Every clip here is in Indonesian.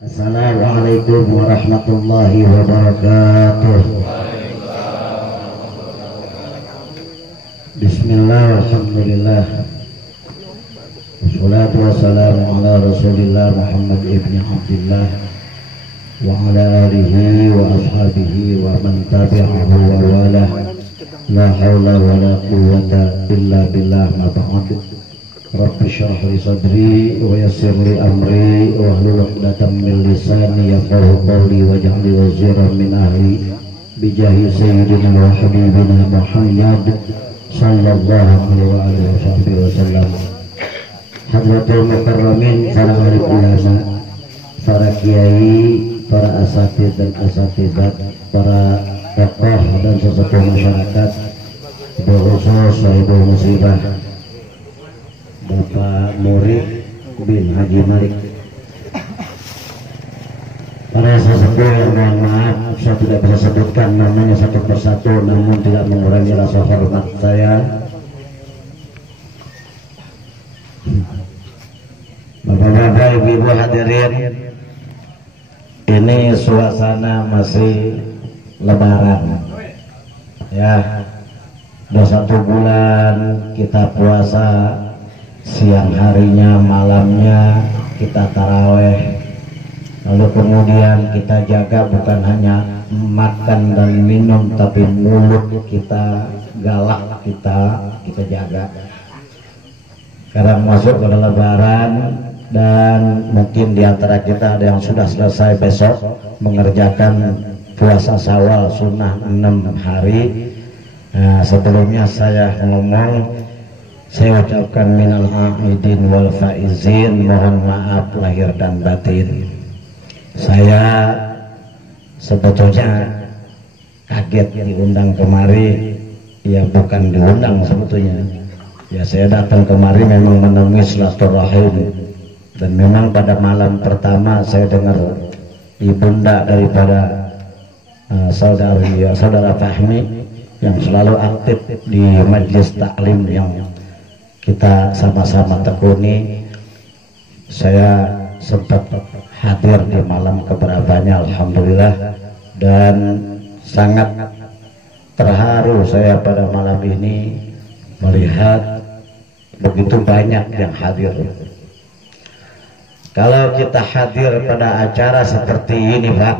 Assalamualaikum warahmatullahi wabarakatuh. Bismillah, alhamdulillah, wassalatu wassalamu ala rasulillah Muhammad ibn Abdillah wa ala alihi wa ashabihi wa man tabi'ahu wa wala. La hawla wa la quwwata illa billah, ma ba'd. Rabbi shrah li sadri wa yassir li amri wa hlul 'uqdatam min lisani yafqahu qawli waj'al li waziran min ahli bi jahi sayyidina wa habibina Muhammad sallallahu alaihi wa sallam. Hadratul mukarramin, para alim ulama, para kiai, para asatidz dan asatidzat, para tokoh dan sesepuh masyarakat, khusus Ibu Musibah Bapak Murid bin Haji Malik, para sesepuh yang mohon maaf saya tidak bisa sebutkan namanya satu persatu, namun tidak mengurangi rasa hormat saya. Bapak-bapak, ibu-ibu hadirin, ini suasana masih Lebaran ya, udah 1 bulan kita puasa, siang harinya malamnya kita taraweh, lalu kemudian kita jaga bukan hanya makan dan minum, tapi mulut kita galak, kita jaga. Sekarang masuk ke Lebaran, dan mungkin diantara kita ada yang sudah selesai besok mengerjakan puasa Syawal sunnah 6 hari. Nah, sebelumnya saya ngomong, saya ucapkan minal aidin wal faizin, mohon maaf lahir dan batin. Saya sebetulnya kaget diundang kemari, ya bukan diundang sebetulnya, ya saya datang kemari memang menemui silaturahim. Dan memang pada malam pertama saya dengar ibunda daripada saudara Fahmi yang selalu aktif di majelis taklim yang kita sama-sama tekuni. Saya sempat hadir di malam keberapanya, alhamdulillah, dan sangat terharu saya pada malam ini melihat begitu banyak yang hadir. Kalau kita hadir pada acara seperti ini, Pak,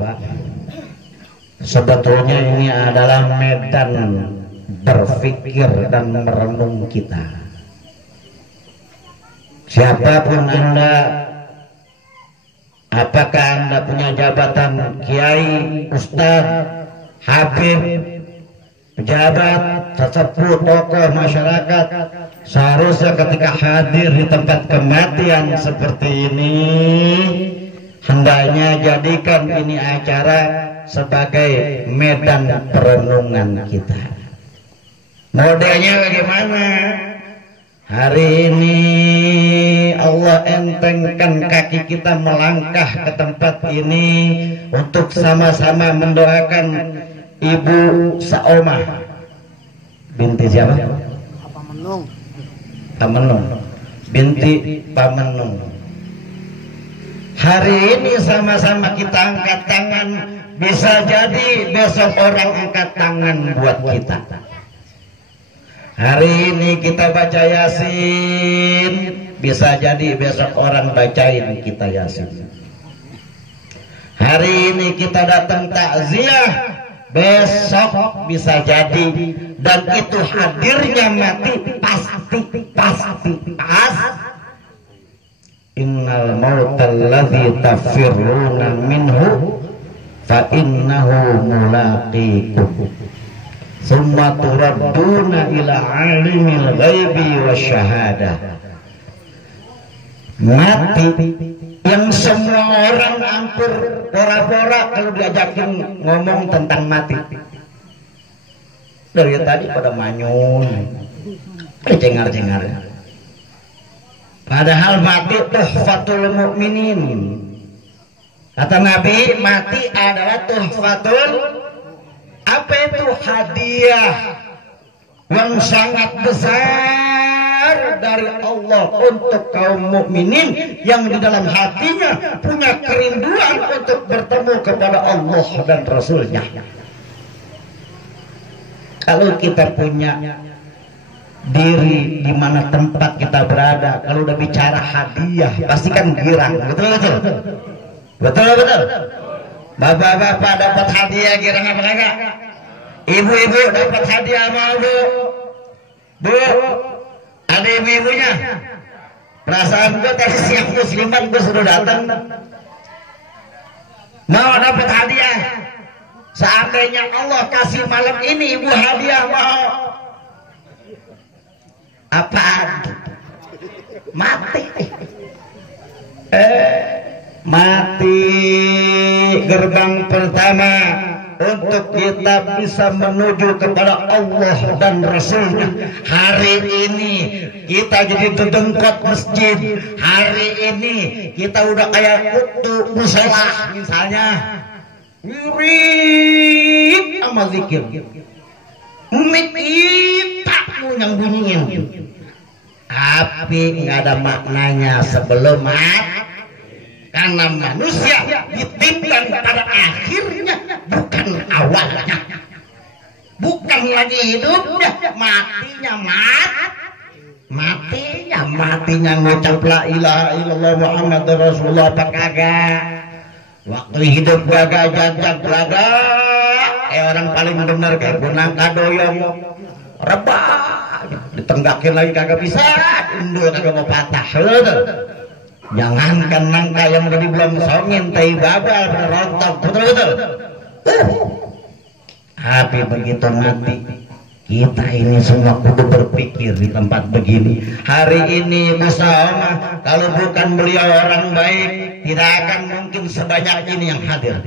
sebetulnya ini adalah medan berpikir dan merenung kita. Siapapun Anda, apakah Anda punya jabatan kiai, ustadz, habib, pejabat, sesepuh, tokoh masyarakat, seharusnya ketika hadir di tempat kematian seperti ini, hendaknya jadikan ini acara sebagai medan perenungan kita. Modelnya bagaimana? Hari ini Allah entengkan kaki kita melangkah ke tempat ini untuk sama-sama mendoakan Ibu Saomah binti siapa? Pamenung, binti Pamenung. Hari ini sama-sama kita angkat tangan, bisa jadi besok orang angkat tangan buat kita. Hari ini kita baca Yasin, bisa jadi besok orang bacain kita Yasin. Hari ini kita datang takziah, besok bisa jadi, dan itu hadirnya mati pasti. Innal mautal ladzi tafirruna minhu fa innahu mulaqikum summa turadduna ila alimil ghaibi wasyahadah. Mati yang semua orang hampir pora-pora kalau diajakin ngomong tentang mati, dari tadi pada manyun, cengar-cengar. Padahal mati tuhfatul mukminin. Kata Nabi, mati adalah tuhfatul, apa? apa itu hadiah yang sangat besar kabar dari Allah untuk kaum mukminin yang di dalam hatinya punya kerinduan untuk bertemu kepada Allah dan Rasulnya. Kalau kita punya diri di mana tempat kita berada, kalau udah bicara hadiah pasti kan girang, betul. Bapak-bapak dapat hadiah girang apa enggak? Ibu-ibu dapat hadiah mau bu, ada ibu-ibunya. Perasaan gue tadi siang muslimat gue sudah datang, mau dapat hadiah. Seandainya Allah kasih malam ini ibu hadiah mau apaan? Mati. Mati gerbang pertama untuk kita bisa menuju kepada Allah dan Rasulnya. Hari ini kita jadi dedengkot masjid. Hari ini kita udah kayak kutu musola misalnya. Wirid sama zikir. Mik kita yang bunyiin. Tapi nggak ada maknanya sebelum mati. Karena manusia ditimbang pada akhirnya, bukan awalnya. Bukan lagi hidupnya, matinya ngucap la ilaha illallah Muhammadur Rasulullah apa kagak. Waktu hidup gagak jajak gagak, orang paling bener kayak gunang kadoyong rebah, ditenggakin lagi kagak bisa, indul kagak mau patah. Jangankan nangka yang udah dibilang songin, tai babal berontok, betul. Tapi begitu mati, kita ini semua kudu berpikir di tempat begini. Hari ini Masa Oma, kalau bukan beliau orang baik, tidak akan mungkin sebanyak ini yang hadir.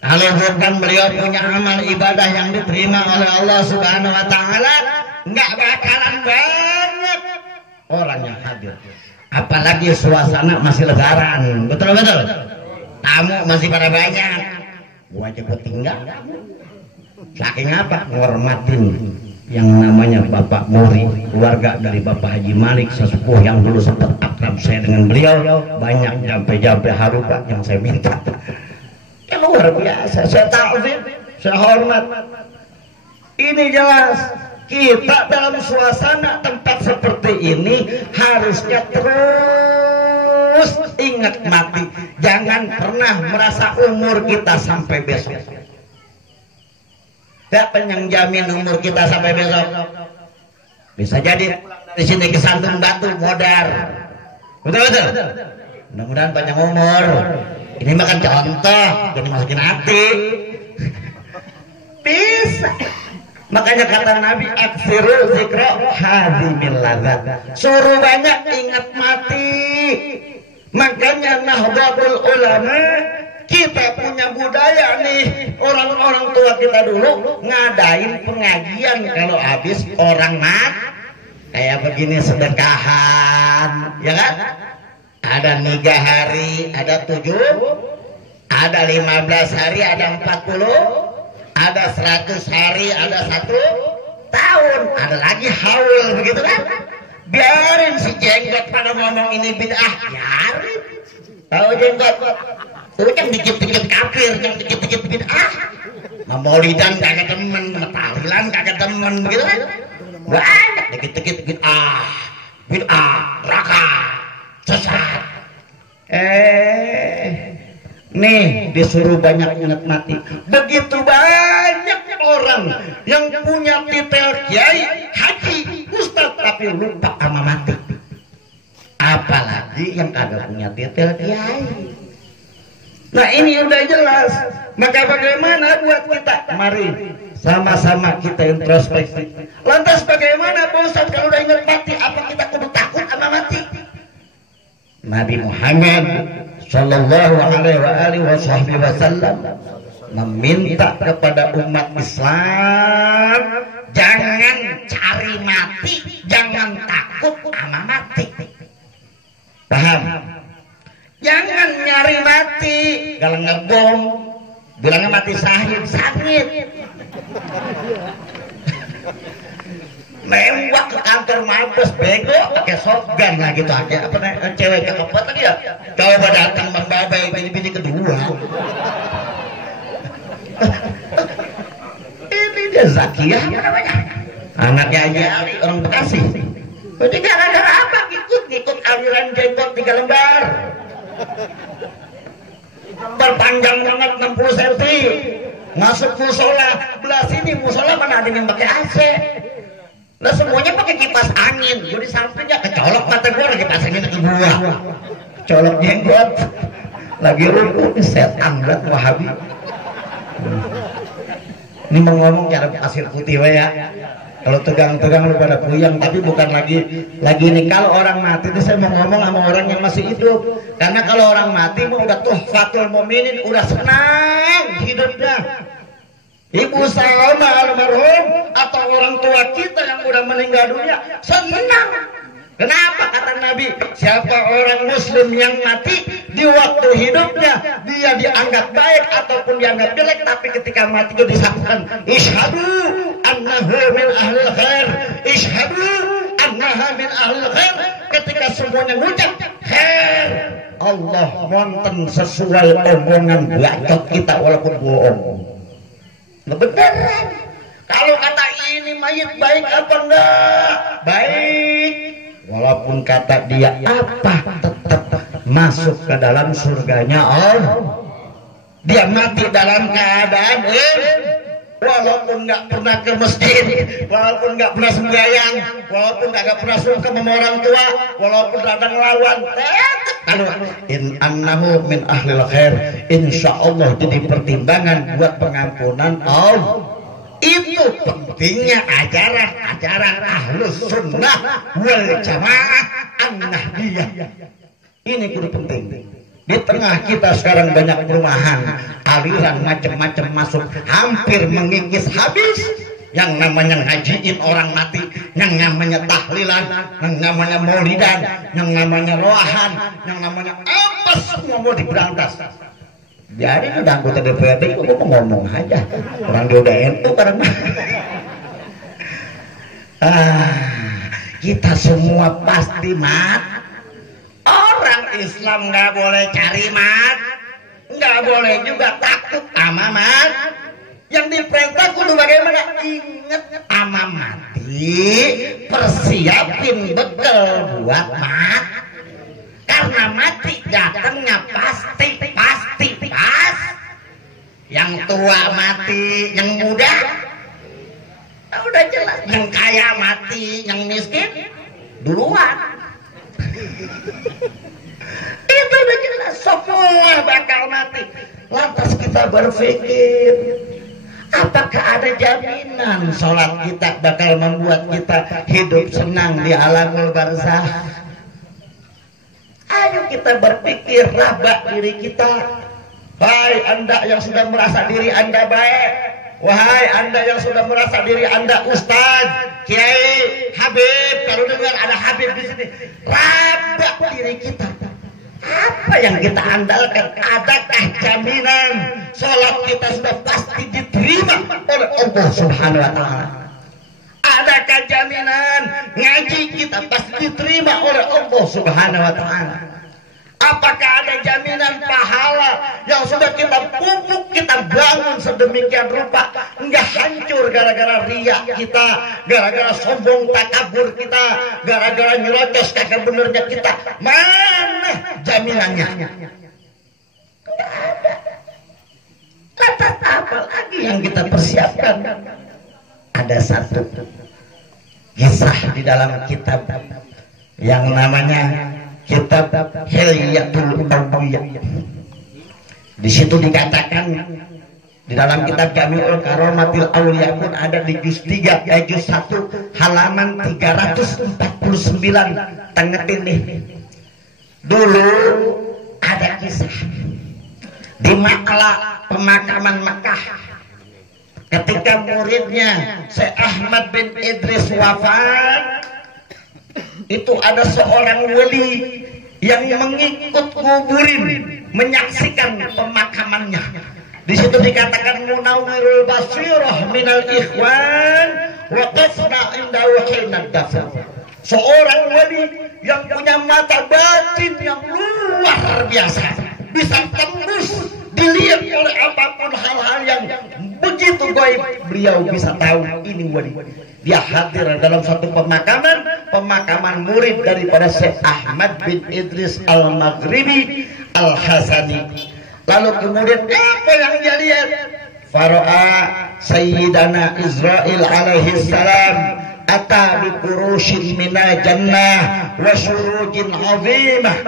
Kalau bukan beliau punya amal ibadah yang diterima oleh Allah Subhanahu wa Ta'ala, nggak bakalan banyak orang yang hadir. Apalagi suasana masih lebaran, betul. Tamu masih pada banyak. Gua aja gua tinggal. Saking apa? Ngormatin yang namanya Bapak Muri, keluarga dari Bapak Haji Malik, sesepuh yang dulu sempat akrab saya dengan beliau. Banyak jampe-jampe harupat yang saya minta. Luar biasa. Saya tahu, saya hormat. Ini jelas. Kita dalam suasana tempat seperti ini harusnya terus ingat mati. Jangan pernah merasa umur kita sampai besok. Siapa yang jamin umur kita sampai besok? Bisa jadi di sini ke Sandung Batu modar. Betul. Mudah-mudahan panjang umur. Ini makan contoh, jadi masukin hati. Bisa. Makanya kata Nabi, aksiru zikra hadimil ladzat. Suruh banyak ingat mati. Makanya Nahdlatul Ulama, kita punya budaya nih, orang-orang tua kita dulu ngadain pengajian kalau habis orang mati. Kayak begini sedekahan, ya kan? Ada 3 hari, ada 7, ada 15 hari, ada 40. Ada 100 hari, ada 1 tahun, ada lagi haul, begitu kan? Biarin si jenggot pada ngomong ini bid'ah, biarin. Tahu jenggot? Itu yang dikit-dikit kafir, yang dikit-dikit bid'ah. Memaulidan kagak temen, metahlilan kagak temen, begitu kan? Banyak dikit-dikit bid'ah, neraka, sesat. Nih disuruh banyak ingat mati. Begitu banyak orang yang punya titel kiai, haji, ustaz, tapi lupa sama mati. Apalagi yang kagak punya titel kiai. Nah ini udah jelas. Maka bagaimana buat kita? Mari sama-sama kita introspeksi. Lantas bagaimana Pak Ustaz kalau udah ingat mati? Apa kita kudu takut sama mati? Nabi Muhammad Sallallahu alaihi wasallam meminta kepada umat Islam, jangan cari mati, jangan takut sama mati. Paham? Jangan nyari mati. Kalau ngebom bilangnya mati sakit. nembak ke kantor mabes bego pakai shotgun lah gitu aja apa cewek apa tadi ya coba datang Bang Babai bini kedua ini dia Zakiah apa namanya anaknya aja orang Bekasi jadi gara-gara apa ngikut aliran jenggot 3 lembar berpanjang banget 60 cm masuk musola belah sini musola mana ada yang pakai AC lah semuanya pakai kipas angin gue di sampingnya kecolok mata gue lagi kipas angin ke gua colok jenggot lagi rumput setan berat Wahabi ini mau ngomong cara pasir putih ya kalau tegang-tegang lu pada puyang tapi bukan lagi ini kalau orang mati itu saya mau ngomong sama orang yang masih hidup karena kalau orang mati mau udah tuhfatul mukminin udah senang hidupnya ibu Salma almarhum atau orang tua kita yang udah meninggal dunia senang kenapa kata Nabi siapa orang muslim yang mati di waktu hidupnya dia dianggap baik ataupun dianggap jelek tapi ketika mati dia disatukan isyhadu annahu min ahlil khair isyhadu annaha min ahlil khair ketika semuanya ngucap khair Allah monten sesuai omongan bacot kita walaupun bohong beneran kalau kata ini mayit baik apa enggak baik walaupun kata dia apa tetap masuk ke dalam surganya Allah dia mati dalam keadaan walaupun nggak pernah ke masjid walaupun nggak pernah sembahyang walaupun nggak pernah sungkem sama orang tua walaupun radang lawan kalau in annahu min ahlil khair insyaallah jadi pertimbangan buat pengampunan Allah itu pentingnya ajaran ahlus sunnah wal jamaah an-nahdiyah ini kudu penting di tengah kita sekarang banyak perumahan aliran macam-macam masuk hampir mengikis habis yang namanya ngajiin orang mati yang namanya tahlilan yang namanya maulidan yang namanya roahan yang namanya apa semua mau diberantas jadi udah anggota DPRD itu mau ngomong aja orang dia udah NU karena kita semua pasti mat orang Islam nggak boleh cari mat nggak boleh juga takut sama mat yang diperintah kudu bagaimana ingat ama mati persiapin bekal buat mat karena mati datangnya pasti pas yang tua mati yang muda udah jelas yang kaya mati yang miskin duluan itu udah jelas semua bakal mati lantas kita berpikir apakah ada jaminan sholat kita bakal membuat kita hidup senang di alamul barzakh ayo kita berpikir rabak diri kita wahai anda yang sudah merasa diri anda baik wahai anda yang sudah merasa diri anda ustaz kiai habib kalau dengar ada habib di sini rabak diri kita apa yang kita andalkan adakah jaminan sholat kita sudah pasti diterima oleh Allah subhanahu wa ta'ala adakah jaminan ngaji kita pasti diterima oleh Allah subhanahu wa ta'ala apakah ada jaminan pahala yang sudah kita pupuk kita bangun sedemikian rupa enggak hancur gara-gara riak kita gara-gara sombong takabur kita gara-gara nyerocos kagak benernya kita mana jaminannya enggak ada kata apa lagi yang kita persiapkan ada satu kisah di dalam kitab yang namanya kitab Hilyatul Awliyah. Di situ dikatakan di dalam kitab Jami'ul Karomatil Awliya pun ada di juz 3 juz 1 halaman 349 tengetin nih. Dulu ada kisah di Makla pemakaman Mekah ketika muridnya Syekh Ahmad bin Idris wafat itu ada seorang wali yang mengikut kuburin menyaksikan pemakamannya di situ dikatakan munawwirul basirah minal ikhwan wa qasna indahu hina dafn. Seorang wali yang punya mata batin yang luar biasa, bisa tembus dilihat oleh apapun hal-hal yang begitu gaib, beliau bisa tahu ini wali. Dia hadir dalam satu pemakaman murid daripada Syekh Ahmad bin Idris Al-Maghribi Al-Hasani. Lalu kemudian apa yang dia lihat? Fara'a Sayyidana Israil alaihi salam ata bi qurushin minal jannah wa syurujin azimah.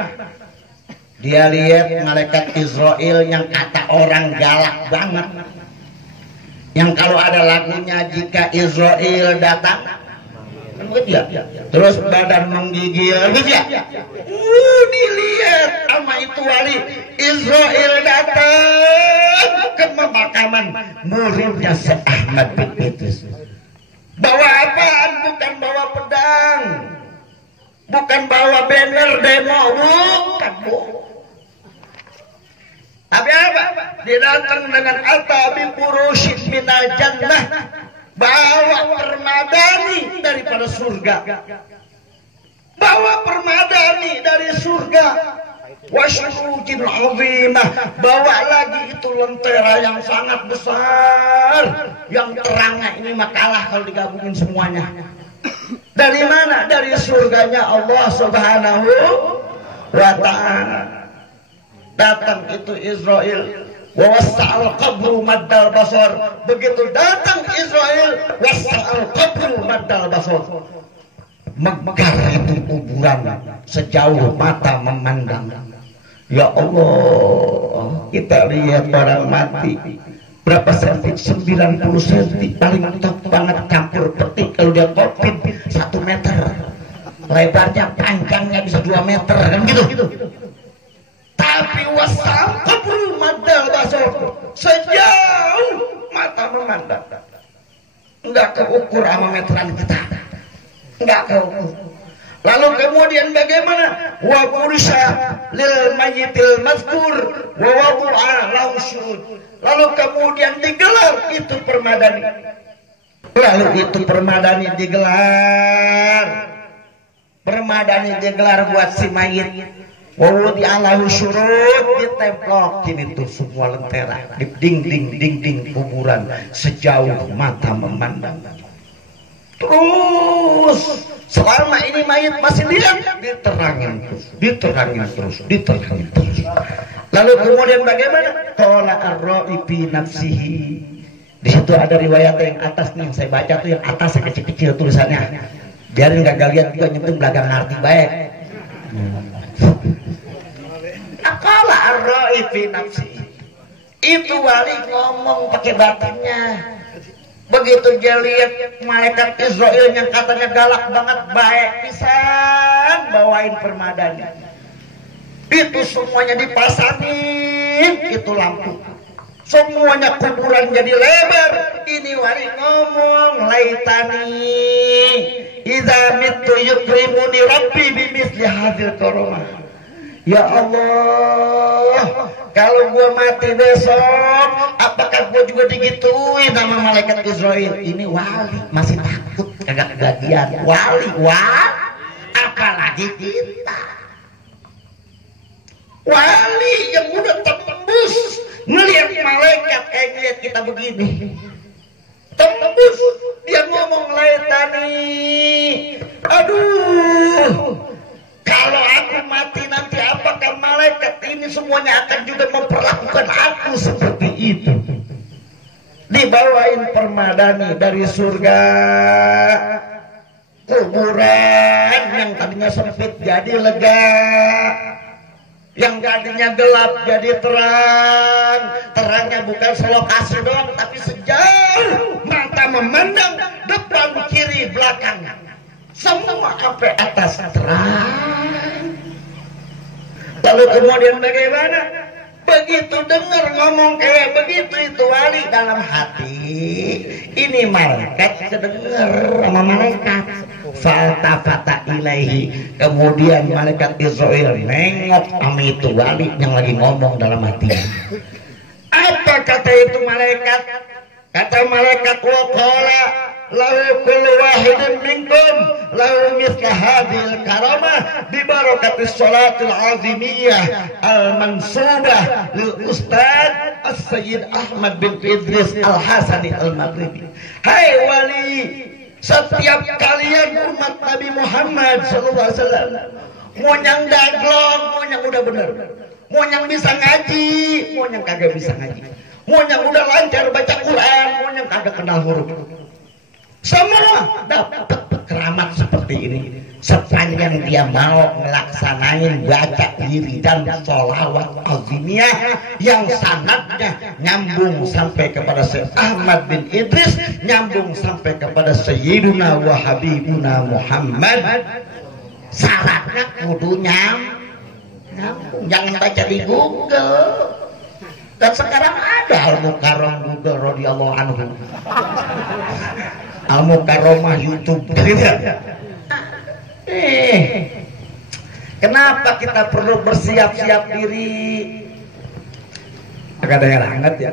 Dia lihat malaikat Israil yang kata orang galak banget, yang kalau ada lagunya jika Israil datang, ya, terus badan menggigil, ya. Dilihat sama itu wali, Israil datang ke pemakaman muridnya Syekh Ahmad bin Idris. Bawa apaan? Bukan bawa pedang, bukan bawa banner demo, bukan, Bu. Tapi apa? Dia datang dengan atabi furusyid minal jannah, bawa permadani daripada surga, bawa permadani dari surga, wasyurujin azimah, bawa lagi itu lentera yang sangat besar, yang terangnya ini makalah kalau digabungin semuanya. Dari mana? Dari surganya Allah Subhanahu wa ta'ala. Datang itu Israil, wa wasa'al qabru maddal basar. Begitu datang Israil, wasa'al qabru maddal basar, megar itu kuburan sejauh mata memandang. Ya Allah, kita lihat orang mati berapa senti? 90 senti, paling top banget, campur petik. Kalau dia covid 1 meter, lebarnya panjangnya bisa 2 meter, kan gitu. Tapi wasal qabru maddal basar, sejauh mata memandang. Enggak keukur sama meteran kita, enggak keukur. Lalu kemudian bagaimana? Wa fursha lil mayyitil mazkur wa wadu'a lahu syurud. Lalu kemudian digelar itu permadani. Lalu itu permadani digelar. Permadani digelar buat si mayit. Wa wudi'a lahu syurud, ditemplokin itu semua lentera di dinding kuburan sejauh mata memandang. Terus selama ini mayit masih lihat, diterangin terus. Lalu kemudian bagaimana? Qala ar-ra'i fi nafsihi. Di situ ada riwayat yang atas nih, yang saya baca tuh yang atas yang kecil-kecil tulisannya. Biarin gak lihat juga, nyentuh belagang ngerti baik. Qala ar-ra'i fi nafsihi. Itu wali ngomong pakai batinnya. Begitu dia lihat malaikat Israil yang katanya galak banget, baik pisan, bawain permadani. Itu semuanya dipasangin, itu lampu. Semuanya kuburan jadi lebar. Ini wali ngomong, laitani idza mittu yukrimuni rabbi bimithli hadzal karamah. Ya Allah, kalau gua mati besok, apakah gua juga digituin sama malaikat Israil? Ini wali masih takut, kagak kebagian. Wali, apalagi kita. Wali yang udah tembus ngelihat malaikat kayak ngelihat kita begini. Tembus, dia ngomong laitani. Aduh, kalau aku mati nanti apakah malaikat ini semuanya akan juga memperlakukan aku seperti itu? Dibawain permadani dari surga, kuburan yang tadinya sempit jadi lega, yang tadinya gelap jadi terang. Terangnya bukan selokasi doang, tapi sejauh mata memandang, depan, kiri, belakang, semua sampai atas terang. Lalu kemudian bagaimana? Begitu dengar ngomong kayak begitu, itu wali dalam hati, ini malaikat kedengar sama malaikat. Faltafata ilaihi, kemudian malaikat Israil nengok sama itu wali yang lagi ngomong dalam hatinya. Apa kata itu malaikat? Kata malaikat, waqala lahu kullu wahidin minkum lahu mithla hadhil karamah bi barakatis salatil azimiyah al mansubah lil ustad as-sayyid Ahmad bin Idris al-Hasani al-Maghribi. Hai wali, setiap kalian umat Nabi Muhammad sallallahu alaihi wasallam, mau yang daglong, mau yang udah bener, mau yang bisa ngaji, mau yang kagak bisa ngaji, mau yang udah lancar baca Quran, mau yang kagak kenal huruf, semua dapat keramat seperti ini sepanjang dia mau melaksanain baca wiridan sholawat azimiyah yang sanadnya nyambung sampai kepada Syekh Ahmad bin Idris, nyambung sampai kepada Sayyiduna wa Habibuna Muhammad. Syaratnya kudu nyambung, jangan baca di Google. Dan sekarang ada Al-Mukarram Google radhiyallahu anhu, Al-Mukarramah YouTube. Kenapa kita perlu bersiap-siap diri? Agak ada yang hangat ya.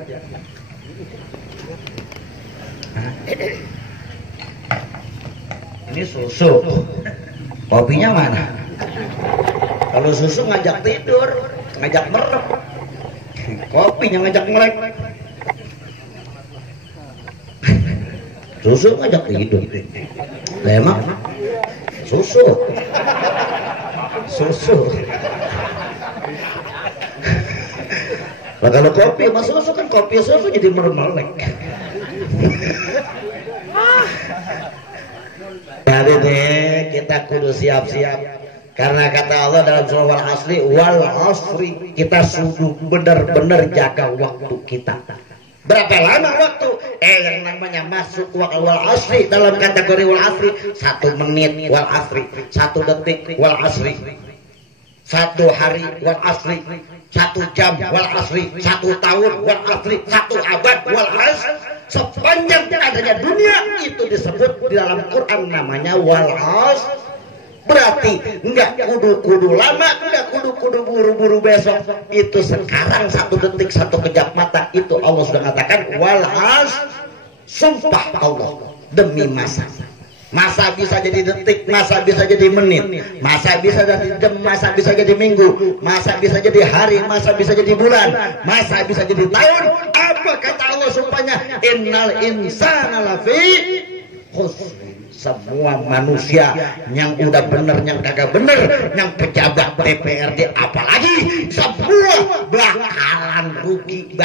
Ini susu, kopinya mana? Kalau susu ngajak tidur, ngajak merem, kopinya ngajak melek. Susu ngajak tidur. Lah emang susu. Nah, kalau kopi sama susu kan kopi susu jadi mermelek. Jadi deh kita kudu siap-siap, karena kata Allah dalam surah wal asri kita sudah benar-benar jaga waktu kita. Berapa lama waktu? Yang namanya masuk wal asri dalam kategori wal asri 1 menit wal asri, 1 detik wal asri, 1 hari wal asri, 1 jam wal asri, 1 tahun wal asri, 1 abad wal asri. Sepanjang adanya dunia itu disebut di dalam Quran namanya wal asri. Berarti enggak kudu lama, enggak kudu buru-buru besok. Itu sekarang 1 detik 1 kejap mata itu Allah sudah mengatakan wal asr. Sumpah Allah demi masa. Masa bisa jadi detik, masa bisa jadi menit, masa bisa jadi jam, masa bisa jadi minggu, masa bisa jadi hari, masa bisa jadi bulan, masa bisa jadi tahun. Apa kata Allah sumpahnya? Innal insana lafi khusr. Semua manusia yang udah bener, yang kagak bener, yang pejabat DPRD apalagi, semua bakalan rugi,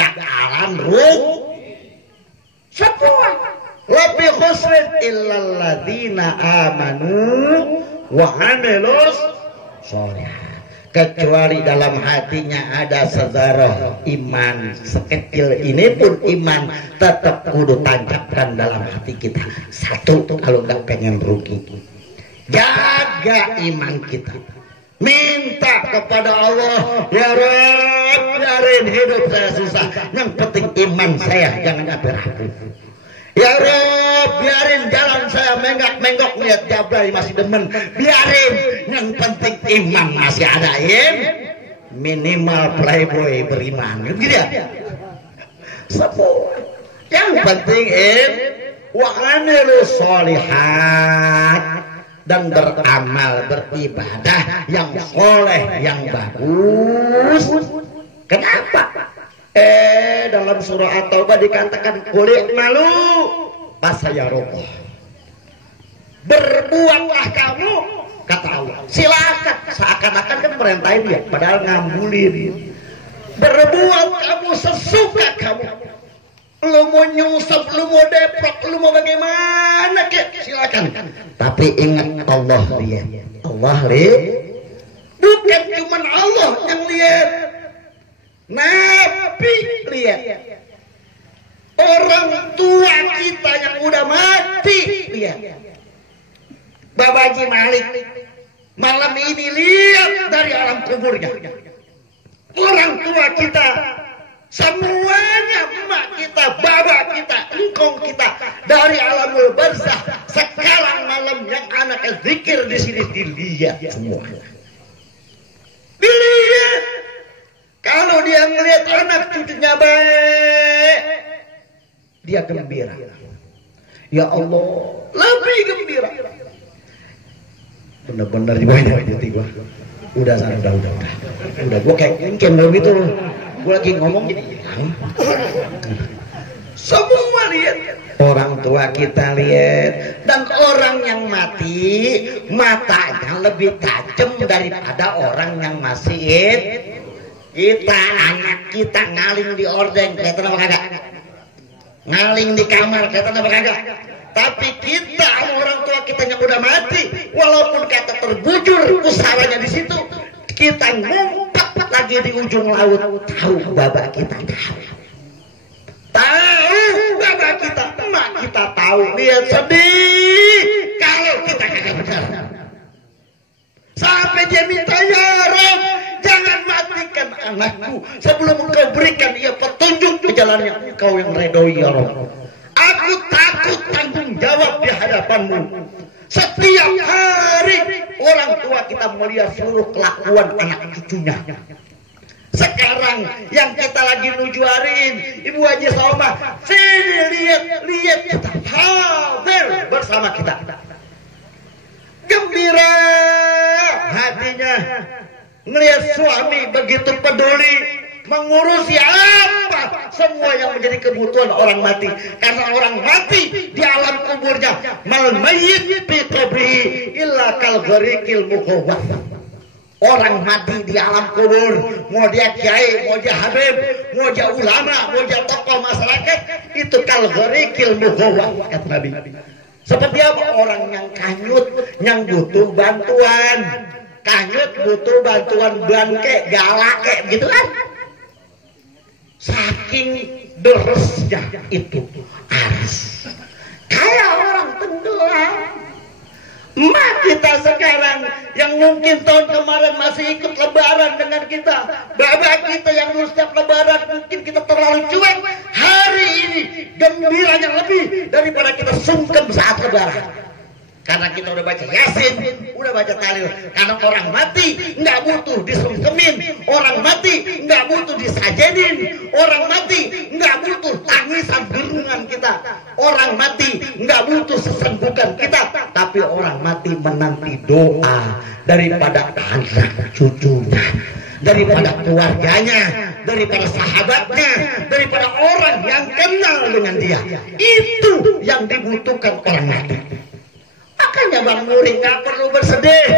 semua. Lebih khusrin illal ladzina amanu wa amilus sholihat. Kecuali dalam hatinya ada sezaroh iman, sekecil ini pun iman tetap kudu tancapkan dalam hati kita. 1, kalau nggak pengen rugi, jaga iman kita. Minta kepada Allah, ya Rabb, biarin hidup saya susah, yang penting iman saya jangan sampai rapuh. Ya Rabb, biarin jalan saya menggok-menggok lihat Jablay masih demen, biarin, yang penting iman masih ada. Minimal playboy beriman gitu ya. Semua yang penting wa amilus sholihat, dan beramal beribadah yang soleh yang bagus. Kenapa? Dalam surah At-Taubah dikatakan kulik malu fasayarullah. Berbuatlah kamu, kata Allah. Silakan, seakan-akan kan merintahin dia, padahal ngambulin. Berbuat kamu sesuka kamu. Lu mau nyusap, lu mau deprok, lu mau bagaimana kek, silakan. Tapi ingat Allah lihat. Allah lihat. Bukan cuma Allah yang lihat. Nabi lihat, orang tua kita yang udah mati lihat, Babaji Malik malam ini lihat dari alam kuburnya. Orang tua kita semuanya, emak kita, baba kita, engkong kita dari alamul barzah sekarang malam yang anak zikir di sini dilihat semua. Dilihat. Kalau dia melihat anak cucunya baik, dia gembira. Ya Allah, lebih gembira. Bener-bener dibawa hati gua. Udah gua kayak kuncen begitu. Gua lagi ngomong jadi hilang. Semua lihat, orang tua kita lihat, dan orang yang mati matanya lebih tajam daripada orang yang masih hidup. Kita anak kita ngaling di ordeng, kelihatan apa kagak? Ngaling di kamar, kelihatan apa kagak? Tapi kita orang tua kita yang udah mati, walaupun kata terbujur usahanya di situ, kita ngumpet lagi di ujung laut. Tahu bapak kita tahu bapak kita, emak kita tahu, lihat sedih kalau kita kagak benar. Sampai dia minta, ya Rob, jangan matikan anakku sebelum engkau berikan ia petunjuk ke jalannya engkau yang redoi ya Rob. Aku takut tanggung jawab di hadapanmu. Setiap hari orang tua kita melihat seluruh kelakuan anak cucunya. Sekarang yang kita lagi nujuarin, Ibu Haji Salma, sini lihat kita hadir bersama kita. Gembira hatinya melihat suami begitu peduli mengurusi apa semua yang menjadi kebutuhan orang mati. Karena orang mati di alam kuburnya, mal mayyit fi qabrihi illa kal gharikil mukhawwaf. Orang mati di alam kubur, mau dia kiai, mau dia habib, mau dia ulama, mau dia tokoh masyarakat, itu kal gharikil mukhawwaf kata Nabi. Seperti apa? Orang yang kanyut, yang butuh bantuan. Kanyut butuh bantuan bangke, galake gitu kan. Saking deresnya itu aras. Kayak orang tenggelam. Emak kita sekarang yang mungkin tahun kemarin masih ikut lebaran dengan kita, bapak kita yang dulu setiap lebaran mungkin kita terlalu cuek, hari ini gembiranya lebih daripada kita sungkem saat lebaran. Karena kita udah baca Yasin, udah baca Tahlil. Karena orang mati nggak butuh disungkemin, orang mati nggak butuh disajenin, orang mati nggak butuh tangisan gerungan kita, orang mati nggak butuh sesembukan kita, tapi orang mati menanti doa daripada anak cucunya, daripada keluarganya, daripada sahabatnya, daripada orang yang kenal dengan dia. Itu yang dibutuhkan orang mati. Makanya Bang Muri nggak perlu bersedih.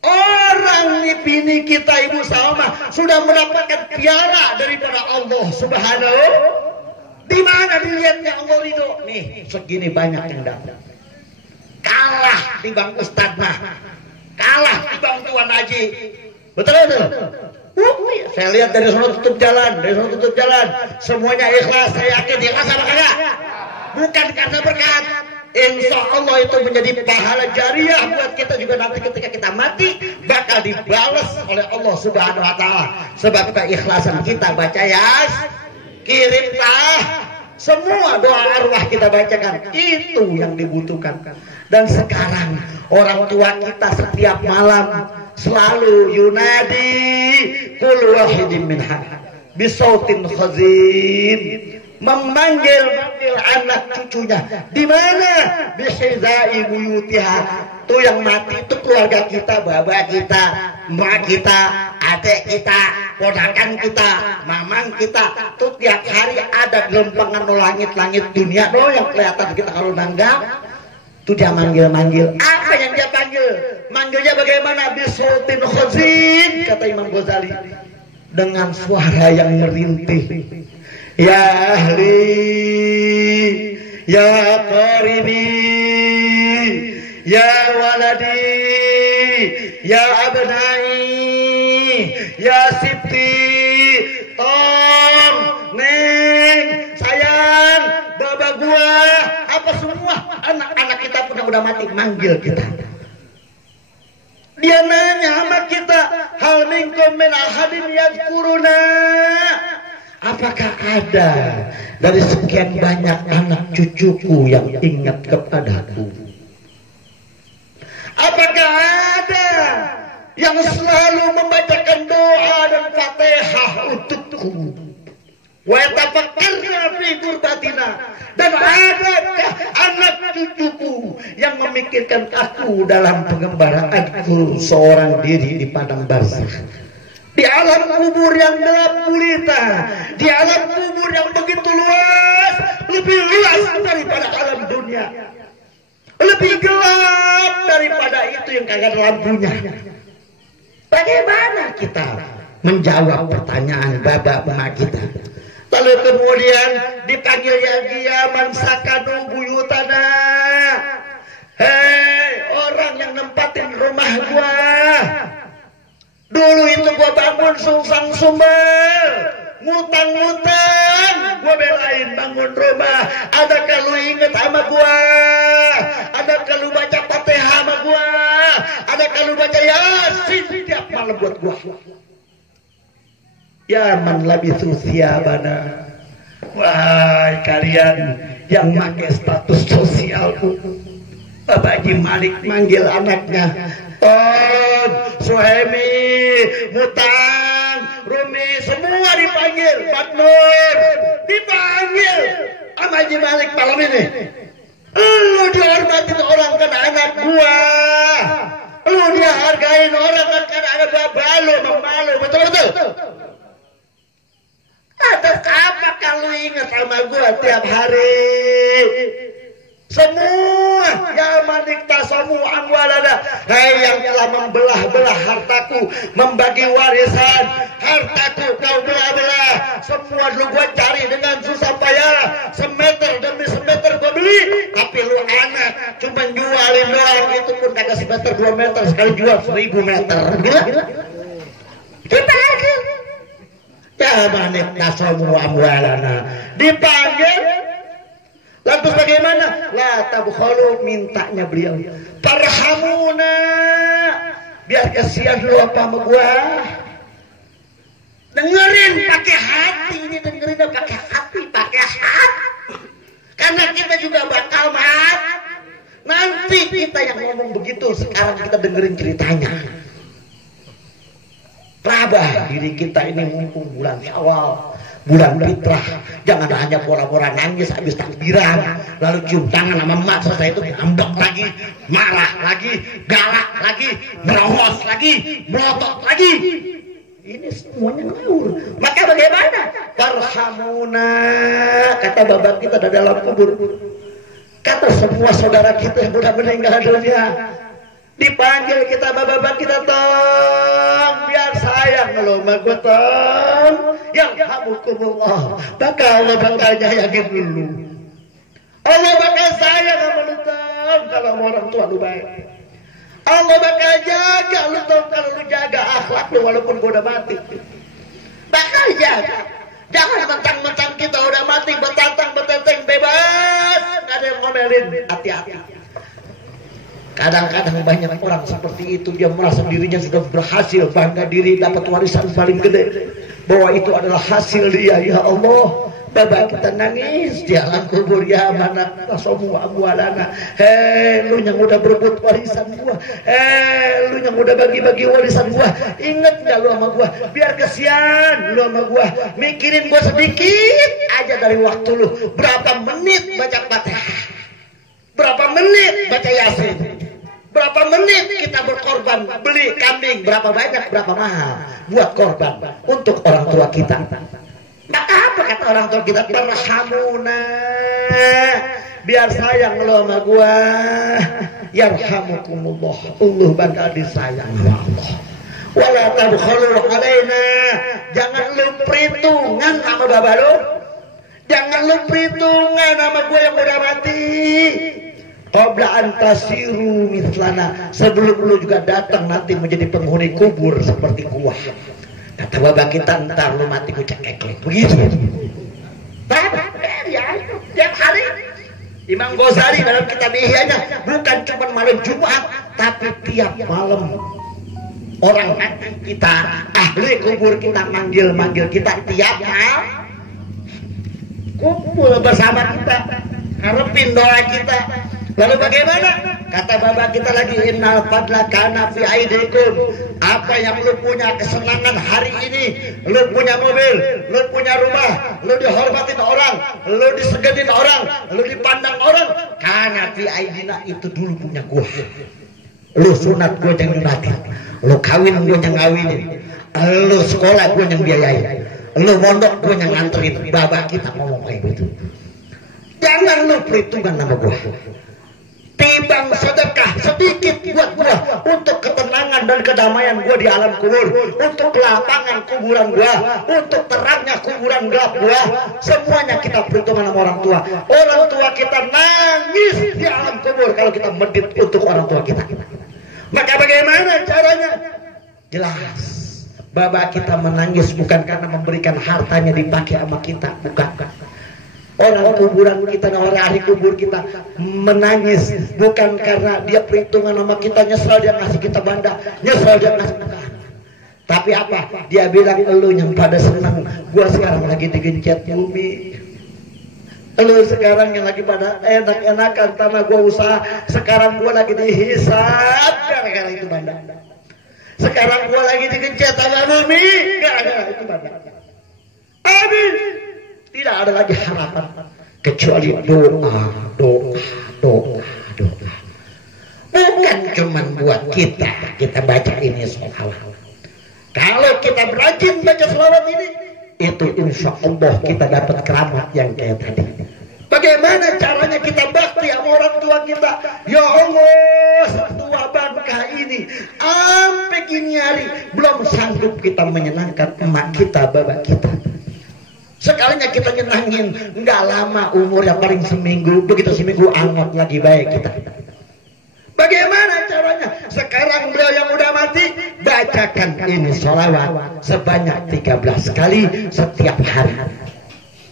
Orang nih bini kita Ibu Salma sudah mendapatkan piala daripada Allah Subhanahu. Di mana dilihatnya Allah ridho? Nih segini banyak yang dapat. Kalah di Bang Ustadz mah, kalah di Bang Tuan Haji. Betul betul. Saya lihat dari sana tutup jalan, semuanya ikhlas. Saya yakin ikhlas apa kagak? Bukan karena berkat. Insya Allah itu menjadi pahala jariah buat kita juga nanti ketika kita mati bakal dibalas oleh Allah Subhanahu wa Ta'ala. Sebab keikhlasan kita baca Yas, kirimlah semua doa arwah kita bacakan, itu yang dibutuhkan. Dan sekarang orang tua kita setiap malam selalu yunadi kul wahidin minha bisautin khazin, memanggil anak cucunya. Di mana? Bihizai buyutiha. Tuh yang mati itu keluarga kita, bapak kita, emak kita, adik kita, ponakan kita, mamang kita. Tuh tiap hari ada gelempangan no langit-langit dunia no yang kelihatan kita kalau nanggap. Tuh dia manggil-manggil. Apa yang dia panggil? Manggilnya bagaimana? Bisautin khazin, kata Imam Ghazali, dengan suara yang merintih. Ya ahli, ya qaribi, ya waladi, ya abnai, ya sibti, tom, neng, sayang, baba gua, apa semua anak-anak kita pun yang udah mati manggil kita. Dia nanya sama kita, hal minkum min ahadin yadhkuruna. Apakah ada dari sekian banyak anak cucuku yang ingat kepadaku? Apakah ada yang selalu membacakan doa dan Fatihah untukku? wa yatafakkarna fi qurbatina, dan adakah anak cucuku yang memikirkan aku dalam pengembaraanku seorang diri di padang barzakh, di alam kubur yang gelap gulita, di alam kubur yang begitu luas, lebih luas daripada alam dunia, lebih gelap daripada itu yang kagak ada lampunya. Bagaimana kita menjawab pertanyaan bapak emak kita? Lalu kemudian dipanggil ya man sakanu buyutana. Hei orang yang nempatin rumah gua, dulu itu gua bangun sungsang sumbel, ngutang-ngutang, gua belain bangun rumah. Adakah lu inget sama gua? Adakah lu baca Fatihah sama gua? Adakah lu baca Yasin setiap malam buat gua? Ya man labithu thiyabana. Wahai kalian yang pakai status sosial, Bapak Haji Malik manggil anaknya, Ton, Suhemi, Mutang, Rumi, semua dipanggil, Batnur dipanggil sama Haji Malik malam ini. Lu dihormatin orang kan anak gua, lu dihargain orang kan anak bapak lu, mama lu, betul-betul. Atas apa kalau ingat sama gua tiap hari? Semua ya manikta semua amwalana. Hei yang telah membelah-belah hartaku, membagi warisan hartaku, kau belah-belah. Semua dulu gua cari dengan susah payah, semeter demi semeter gua beli. Tapi lu anak cuma jualin doang, itu pun kagak semeter 2 meter, sekali jual 1000 meter. Gila? Kita aja. Ya manikta semua amwalana. Dipanggil. Lantas bagaimana? La tabkhalu, mintanya beliau. Farhamuna. Biar kasihan lu apa sama gua. Dengerin pakai hati, ini dengerinnya pakai hati, pakai hati. Karena kita juga bakal mati. Nanti kita yang ngomong begitu, sekarang kita dengerin ceritanya. Rabah diri kita ini mumpung bulan Syawal, bulan fitrah. Jangan hanya pura-pura nangis habis takbiran, lalu cium tangan sama emak, selesai itu ngambek lagi, marah lagi, galak lagi, merongos lagi, melotot lagi. Ini semuanya ngawur. Maka bagaimana? Farhamuna, kata bapak kita di dalam kubur, kata semua saudara kita yang sudah meninggal dunia, dipanggil kita bapak kita, Tong, biar sayang lo sama gue, Tong, yang hamukumullah. Maka Allah bakal nyayangin dulu. Allah bakal sayang sama lu, Tong, kalau orang tua lu baik. Allah bakal jaga lu, Tong, kalau lu jaga akhlak lu walaupun gue udah mati. Bakal jaga. Jangan mentang-mentang kita udah mati, betantang-betenteng bebas, gak ada yang ngomelin. Hati-hati. Kadang-kadang banyak orang seperti itu, dia merasa dirinya sudah berhasil, bangga diri, dapat warisan paling gede, bahwa itu adalah hasil dia. Ya Allah, bapak kita nangis di alam kubur, ya mana semua amwalana. Hei lu yang udah berebut warisan gua, hei lu yang udah bagi-bagi warisan gua, inget gak lu sama gua? Biar kesian lu sama gua, mikirin gua sedikit aja dari waktu lu. Berapa menit baca Fatihah, berapa menit baca Yasin, berapa menit kita berkorban beli kambing, berapa banyak, berapa mahal buat korban untuk orang tua kita. Maka apa kata orang tua kita? Farhamuna, biar sayang lo sama gua. Yarhamukumullah, Allah bakal disayang sama Allah. Wala tabkhalu alaina, jangan lu perhitungan sama bapak lu, jangan lu perhitungan sama gua yang udah mati. Qabla antasiru mislana, sebelum lu juga datang nanti menjadi penghuni kubur seperti gua. Kata bapak kita, ntar lu mati ku cekek begitu. Bapak ya, tiap hari Imam Ghazali dalam kitab Ihya'nya bukan cuma malam Jumat, tapi tiap malam orang mati kita, ahli kubur kita manggil kita tiap malam, kumpul bersama kita, harapin doa kita. Lalu bagaimana? Kata bapak kita lagi, innal fadla kana fi aidikum. Apa yang lu punya kesenangan hari ini, lu punya mobil, lu punya rumah, lu dihormatin orang, lu disegedin orang, lu dipandang orang. Karena fi aidina itu dulu punya gua. Lu sunat gua yang nyunatin, lu kawin gua yang ngawinin, lu sekolah gua yang biayain, lu mondok gua yang nganterin. Baba kita ngomong kayak gitu. Jangan lu perhitungan nama gua. Timbang sedekah sedikit buat gua untuk ketenangan dan kedamaian gua di alam kubur, untuk kelapangan kuburan gua, untuk terangnya kuburan gelap gua. Semuanya kita perhitungan sama orang tua. Orang tua kita nangis di alam kubur kalau kita medit untuk orang tua kita. Maka bagaimana caranya? Jelas. Baba kita menangis bukan karena memberikan hartanya dipakai sama kita, bukan. Orang kuburan kita, orang ahli kubur kita menangis bukan karena dia perhitungan sama kita, nyesel dia ngasih kita banda, nyesel dia ngasih kita. Tapi apa? Dia bilang, elu yang pada senang, gua sekarang lagi digencet bumi. Elu sekarang yang lagi pada enak-enakan karena gua usaha, sekarang gua lagi dihisap gara-gara itu banda. Sekarang gua lagi digencet sama bumi gara-gara itu banda. Habis. Tidak ada lagi harapan kecuali doa. Bukan cuma buat kita baca ini sholawat. Kalau kita rajin baca sholawat ini, itu insya Allah kita dapat keramat yang kayak tadi. Bagaimana caranya kita bakti sama orang tua kita? Ya Allah, setua bangka ini sampai gini hari belum sanggup kita menyenangkan emak kita, bapak kita. Sekalinya kita nyenangin, nggak lama umurnya paling seminggu, begitu seminggu anggap lagi baik kita. Bagaimana caranya? Sekarang beliau yang udah mati, bacakan ini sholawat sebanyak 13 kali setiap hari.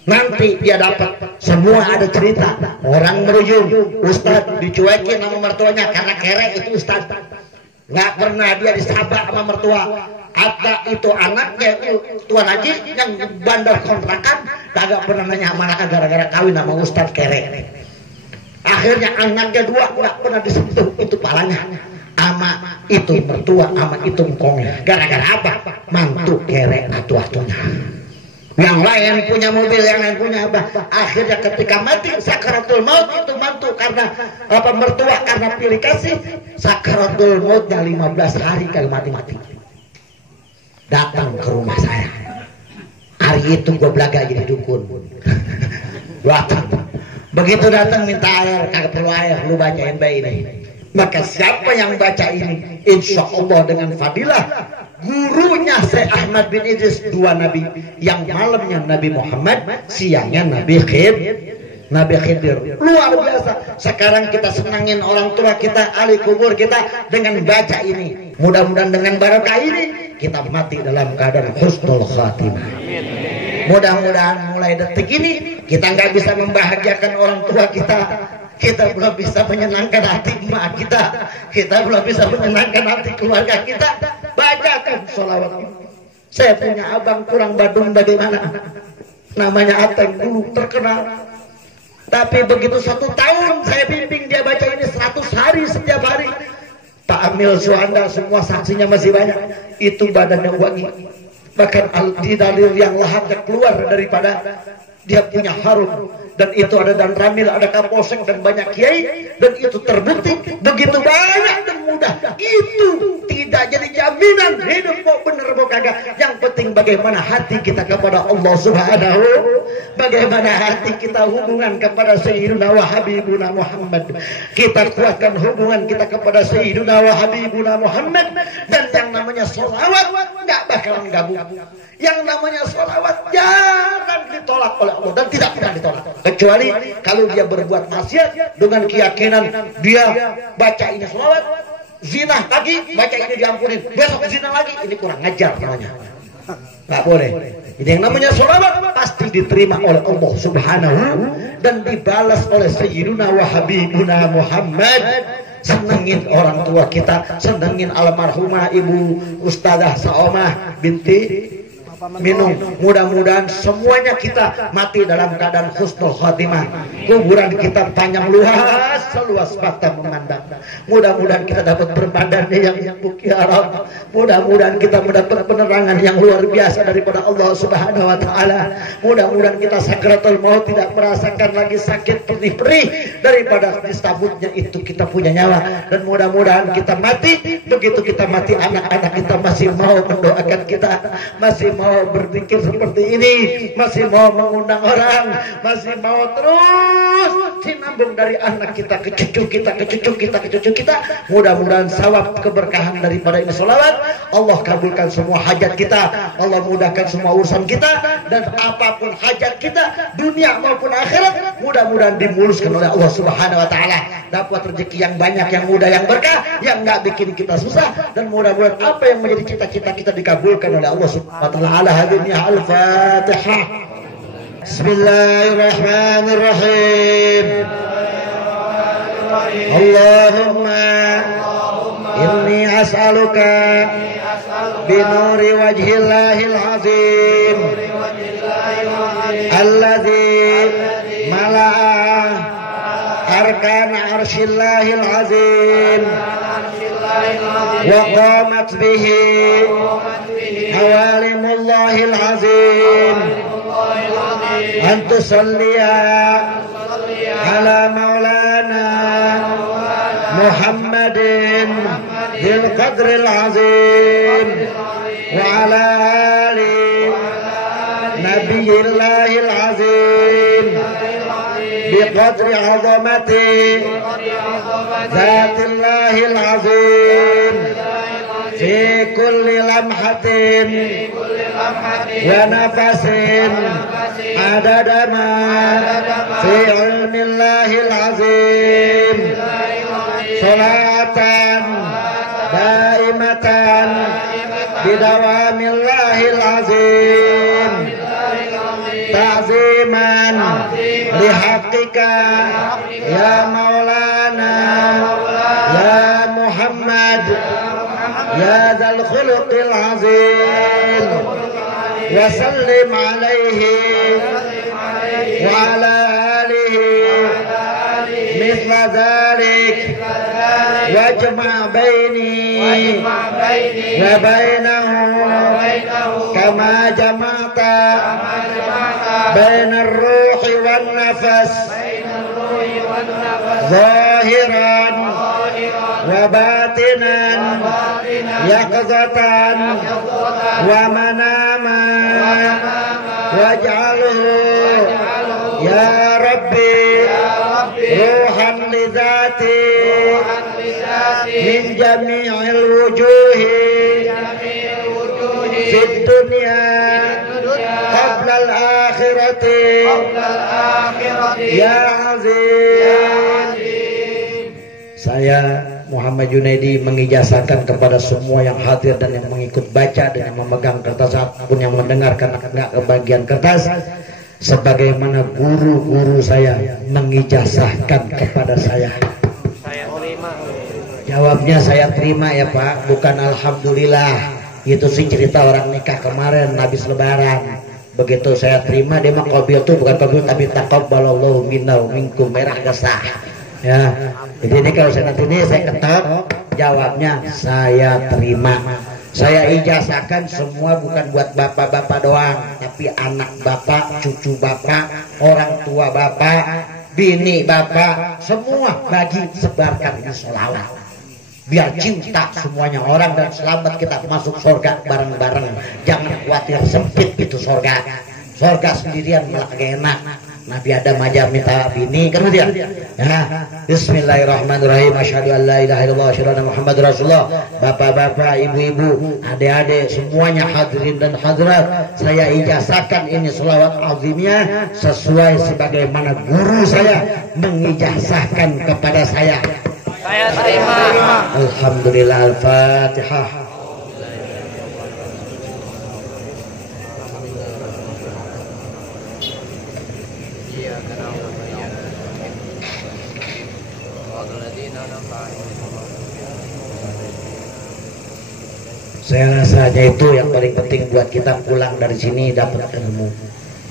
Nanti dia dapat semua ada cerita. Orang merujung, Ustadz dicuekin sama mertuanya karena kere itu Ustadz. Nggak pernah dia disabak sama mertua. Ada itu anaknya Tuan Haji yang bandar kontrakan kagak pernah nanya sama anaknya gara-gara kawin sama Ustadz kere. Akhirnya anaknya dua nggak pernah disentuh itu palanya ama itu mertua ama itu engkongnya. Gara-gara apa? Mantu kere atu-atunya. Yang lain punya mobil, yang lain punya apa? Akhirnya ketika mati sakaratul maut itu mantu karena apa, mertua karena pilih kasih, sakaratul mautnya 15 hari kali mati-mati. Datang ke rumah saya. Hari itu gue belaga jadi dukun. Datang. Begitu datang minta air, kagak perlu air, lu bacain bayi ini. Maka siapa yang baca ini, insya Allah dengan fadilah gurunya Syekh Ahmad bin Idris, dua nabi, yang malamnya Nabi Muhammad, siangnya Nabi Khidir. Luar biasa. Sekarang kita senangin orang tua kita, ahli kubur kita dengan baca ini. Mudah-mudahan dengan barokah ini kita mati dalam keadaan husnul khatimah. Mudah-mudahan mulai detik ini kita nggak bisa membahagiakan orang tua kita belum bisa menyenangkan hati emak kita belum bisa menyenangkan hati keluarga kita. Bacakan sholawat ini. Saya punya abang kurang Badung bagaimana? Namanya Ateng, dulu terkenal. Tapi begitu 1 tahun saya bimbing dia baca ini 100 hari setiap hari. Pak Amil Suhanda semua saksinya masih banyak. Itu badannya wangi. Bahkan di dalil yang lahatnya keluar daripada dia punya harum. Dan itu ada Dan Ramil, ada Kapolsek dan banyak kiai, dan itu terbukti begitu banyak dan mudah. Itu tidak jadi jaminan hidup mau bener mau kagak. Yang penting bagaimana hati kita kepada Allah Subhanahu, bagaimana hati kita hubungan kepada Sayyiduna wa Habibuna Muhammad. Kita kuatkan hubungan kita kepada Sayyiduna wa Habibuna Muhammad. Dan yang namanya sholawat nggak bakalan gabung. Yang namanya sholawat jarang ditolak oleh Allah dan tidak pernah ditolak. Kecuali kalau dia berbuat maksiat dengan keyakinan dia baca ini sholawat, zina lagi, baca ini diampunin, besok zina lagi, ini kurang ngajar namanya. Nggak boleh. Ini yang namanya sholawat pasti diterima oleh Allah Subhanahu dan dibalas oleh Sayyiduna wa Habibuna Muhammad. Senengin orang tua kita, senengin almarhumah Ibu Ustadzah Saomah binti Minum. Mudah-mudahan semuanya kita mati dalam keadaan husnul khatimah. Kuburan kita panjang luas, seluas mata memandang. Mudah-mudahan kita dapat berbadan yang mukiaram. Mudah-mudahan kita mendapat penerangan yang luar biasa daripada Allah Subhanahu wa taala. Mudah-mudahan kita sakratul maut tidak merasakan lagi sakit perih-perih daripada disambutnya itu kita punya nyawa. Dan mudah-mudahan kita mati, begitu kita mati anak-anak kita masih mau mendoakan kita, masih mau berpikir seperti ini, masih mau mengundang orang, masih mau terus sinambung dari anak kita ke cucu kita, ke cucu kita, ke cucu kita. Mudah-mudahan sawab keberkahan daripada ini sholawat Allah kabulkan semua hajat kita, Allah mudahkan semua urusan kita, dan apapun hajat kita dunia maupun akhirat mudah-mudahan dimuluskan oleh Allah Subhanahu wa taala. Dapat rezeki yang banyak, yang mudah, yang berkah, yang nggak bikin kita susah, dan mudah-mudahan apa yang menjadi cita-cita kita dikabulkan oleh Allah Subhanahu wa taala. Ala hadhihi al-Fatihah. Bismillahirrahmanirrahim. Allahumma inni as'aluka binuri wajhillahil azim alladzi mala'a arkan arshillahil azim wa qamat bihi awalimullahil azim an tusalliya ala maulana Muhammadin dzil qadril azim wa ala ali nabiyillahil azim biqadri azamati zatillahil azim fi kulli lamhatin wa nafasin adada ma fi ilmillahil azim salatan daimatan bidawamillahil azim ta'ziman lihaqqika ya maulana ya Muhammad ya dzal khuluqil azim wa sallim alaihi wa ala alihi mithla dhalik wajma' baini wa bainahu kama jama'ta baina ar-ruhi wan nafas zahiran wa batinan yaqzatan wa manama waj'alhu ya rabbi ruhan li dhati min jami'il wujuhi fid dunya qabla al-akhirati ya azim. Saya Muhammad Junaidi mengijazahkan kepada semua yang hadir dan yang mengikut baca dan yang memegang kertas apapun yang mendengarkan enggak kebagian kertas, sebagaimana guru-guru saya mengijazahkan kepada saya. Jawabnya saya terima ya Pak, bukan alhamdulillah. Itu sih cerita orang nikah kemarin habis lebaran. Begitu saya terima, dia mah qabil itu bukan qabil tapi taqabbalallahu minna wa minkum, merah gesah. Ya. Jadi ini kalau saya nanti ini saya ketok, jawabnya saya terima. Saya ijazahkan semua bukan buat bapak-bapak doang, tapi anak bapak, cucu bapak, orang tua bapak, bini bapak, semua bagi sebarkan ini sholawat. Biar cinta semuanya orang dan selamat kita masuk surga bareng-bareng. Jangan khawatir sempit itu surga. Surga sendirian malah gak enak. Nabi Adam aja minta bini kan dia. Ya. Bismillahirrahmanirrahim. Asyhadu an la ilaha illallah, asyhadu anna Muhammadar Rasulullah. Bapak-bapak, ibu-ibu, adik-adik, semuanya hadirin dan hadirat, saya ijazahkan ini selawat azimnya sesuai sebagaimana guru saya mengijazahkan kepada saya. Saya terima. Alhamdulillah. Al-Fatihah. Saya rasa aja itu yang paling penting buat kita pulang dari sini dapat ilmu.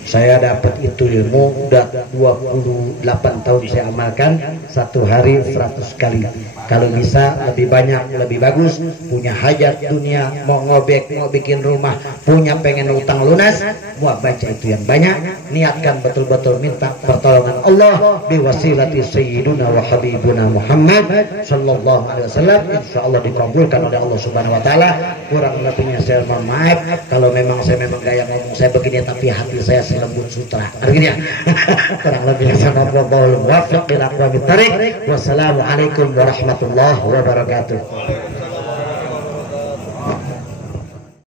Saya dapat itu ilmu udah 28 tahun saya amalkan, satu hari 100 kali. Kalau bisa lebih banyak lebih bagus. Punya hajat dunia, mau ngobek, mau bikin rumah, punya pengen utang lunas, mau baca itu yang banyak. Niatkan betul-betul minta pertolongan Allah biwasilati sayyiduna wa habibuna Muhammad sallallahu alaihi wasallam. Insyaallah dikabulkan oleh Allah Subhanahu wa taala. Kurang lebihnya saya mohon maaf kalau memang saya gaya ngomong saya begini, tapi hati saya selembut sutra. Artinya kurang lebihnya saya mohon maaf. Wassalamualaikum warahmatullahi wabarakatuh.